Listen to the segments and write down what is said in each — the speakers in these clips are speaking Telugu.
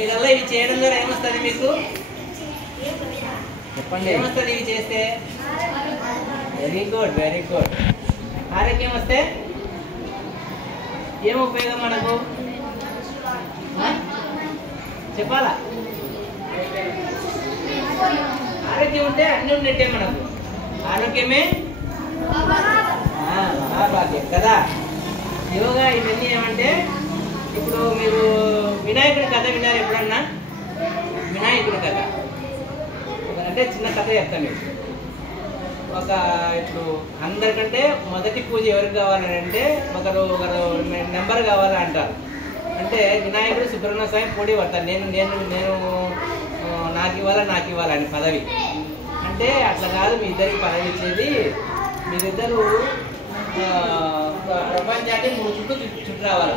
మీరల్లా ఇవి చేయడం ద్వారా ఏమొస్తుంది మీకు చెప్పండి, ఏమొస్తుంది ఇవి చేస్తే? Very good, very good. ఆరోగ్యం వస్తే ఏం ఉపయోగం మనకు చెప్పాలా? ఆరోగ్యం ఉంటే అన్నీ ఉన్నట్టే మనకు. ఆరోగ్యమే మహాభాగ్యం కదా. యోగా ఇవన్నీ ఏమంటే, ఇప్పుడు మీరు వినాయకుడి కథ విన్నారు ఎప్పుడన్నా? వినాయకుడి కథ అంటే చిన్న కథ చెప్తాను మీకు. ఇప్పుడు అందరికంటే మొదటి పూజ ఎవరికి కావాలని అంటే ఒకరు నెంబర్ కావాలని అంటారు. అంటే వినాయకుడు సుబ్రహ్మణ్య స్వామి పోటీ పడతారు, నేను నేను నేను నాకు ఇవ్వాలని పదవి. అంటే అట్లా కాదు, మీ ఇద్దరికి పదవి ఇచ్చేది, మీరిద్దరు ప్రపంచాన్ని 3 చుట్టూ రావాలి.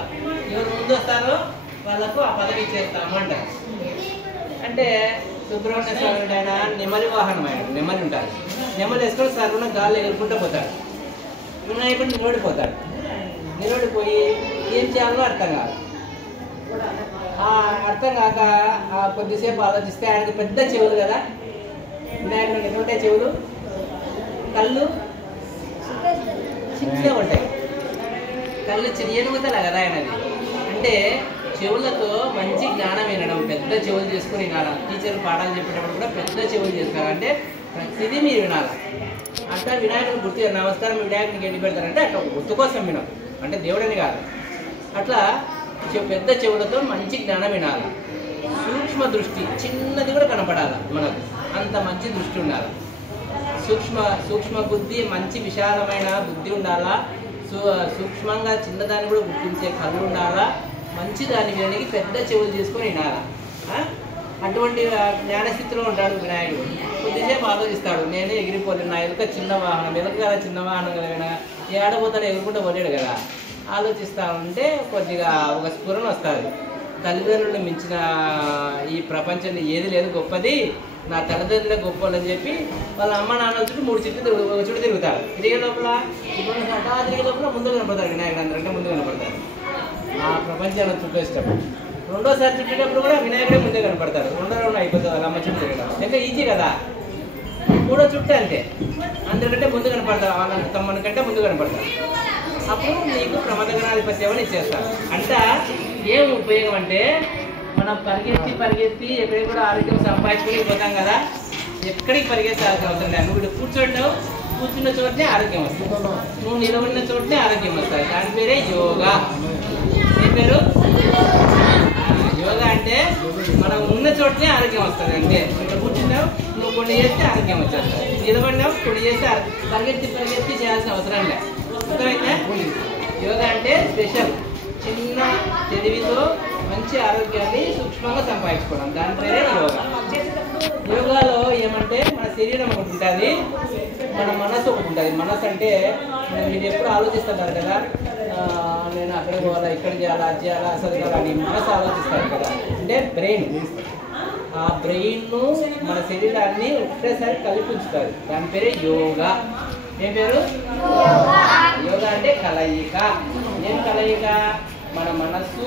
ఎవరు ముందు వస్తారో వాళ్ళకు ఆ పదవి ఇచ్చేస్తాము అంటారు. అంటే సుబ్రహ్మణ్య స్వామి అంటే ఆయన నెమలి వాహనం, ఆయన నెమలి ఉంటారు. నెమలి వేసుకొని సర్వన గాల్లో ఎగురుకుంటూ పోతాడు. వినాయకుడు నిలబడిపోతాడు. నిలబడిపోయి ఏం చేయాలో అర్థం కాదు. అర్థం కాక కొద్దిసేపు ఆలోచిస్తే ఆయనకు పెద్ద చెవులు కదా, వినాయకుడికి ఎన్ని ఉంటాయి చెవులు? కళ్ళు చిన్నగా ఉంటాయి, కళ్ళు చిన్నగుతలా కదా ఆయనది. అంటే చెవులతో మంచి జ్ఞానం వినడం, పెద్ద చెవులు చేసుకుని వినాలి. టీచర్ పాఠాలు చెప్పేటప్పుడు కూడా పెద్ద చెవులు చేసుకోవాలి. అంటే ప్రతిదీ మీరు వినాలి. అట్లా వినాయకుడు గుర్తు నమస్కారం వినాయకుడికి ఎన్ని పెడతారంటే అట్లా గుర్తు కోసం వినాలి, అంటే దేవుడని కాదు. అట్లా పెద్ద చెవులతో మంచి జ్ఞానం వినాలి. సూక్ష్మ దృష్టి, చిన్నది కూడా కనపడాలి మనకు, అంత మంచి దృష్టి ఉండాలి. సూక్ష్మ బుద్ధి, మంచి విశాలమైన బుద్ధి ఉండాలా. సూక్ష్మంగా చిన్నదాన్ని కూడా గుర్తించే కళ్ళు ఉండాలా. మంచి దాన్ని వినడానికి పెద్ద చెవులు చేసుకొని వినాలా. అటువంటి జ్ఞానస్థితిలో ఉంటాడు వినాయకుడు. కొద్దిసేపు ఆలోచిస్తాడు, నేనే ఎగిరిపోలేను, నా ఎదుక చిన్న వాహనం, ఎదుక కదా చిన్న వాహనం కదా, ఏడబోతాడు ఎగురుకుంటూ పోలేడు కదా. ఆలోచిస్తూ ఉంటే కొద్దిగా ఒక స్ఫురణ వస్తుంది, తల్లిదండ్రులను మించిన ఈ ప్రపంచంలో ఏది లేదు గొప్పది, నా తల్లిదండ్రులే గొప్పలని చెప్పి వాళ్ళ అమ్మ నాన్నల చుట్టూ 3 చుట్టూ తిరుగుతాడు. తిరిగే లోపల ఇప్పుడు తిరిగే లోపల ముందు కనపడతాడు వినాయకుడు, అందరంటే ముందు కనపడతాడు. ఆ ప్రపంచాన్ని చుట్టేసేటప్పుడు రెండోసారి చుట్టేటప్పుడు కూడా వినాయకుడే ముందే కనపడతాడు. రెండో రౌండ్ అయిపోతుంది వాళ్ళ అమ్మ చుట్టూ తిరగడం. ఇంకా ఈజీ కదా. 3వ చుట్టూ అంతే, అందరికంటే ముందు కనపడతారు, వాళ్ళ తమ్ముని కంటే ముందు కనపడతారు. అప్పుడు నీకు ప్రమదగణాధిపత్యం అని ఇచ్చేస్తారు. అంటే ఏం ఉపయోగం అంటే, మనం పరిగెత్తి ఎక్కడికి కూడా ఆరోగ్యం సంపాదించుకొని పోతాం కదా, ఎక్కడికి పరిగెత్తాల్సిన అవసరం లేదు. నువ్వు కూర్చున్న చోటనే ఆరోగ్యం వస్తుంది, నువ్వు నిలబడిన చోటనే ఆరోగ్యం వస్తుంది. దాని పేరే యోగా. ఏ పేరు? యోగా అంటే మనం ఉన్న చోటనే ఆరోగ్యం వస్తుంది. అంటే ఇక్కడ కూర్చున్నావు, నువ్వు కొన్ని చేస్తే ఆరోగ్యం వచ్చేస్తుంది. నిలబడినావు, కొన్ని చేస్తే పరిగెత్తి చేయాల్సిన అవసరం లేదు. అర్థమైతే? యోగా అంటే స్పెషల్, చిన్న తెలివితో మంచి ఆరోగ్యాన్ని సూక్ష్మంగా సంపాదించుకోవడం, దాని పేరే యోగా. యోగాలో ఏమంటే మన శరీరం ఒకటి ఉంటుంది, మన మనసు ఒకటి ఉంటుంది. మనసు అంటే మీరు ఎప్పుడు ఆలోచిస్తున్నారు కదా, నేను అక్కడ పోవాలా, ఇక్కడ చేయాలా, అది చేయాలా, అసలు కదా అని మనసు ఆలోచిస్తారు కదా. అంటే బ్రెయిన్, ఆ బ్రెయిన్ను మన శరీరాన్ని ఒకటేసారి కల్పించుతారు. దాని పేరే యోగా. ఏం పేరు? యోగా అంటే కలయిక. ఏం కలయిక? మన మనస్సు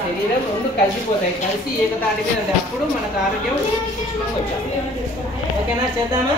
శరీరం 2 కలిసిపోతాయి, కలిసి ఏకతాటి మీద. అప్పుడు మనకు ఆరోగ్యం సూక్ష్మంగా వచ్చాం. ఓకేనా? చేద్దామా?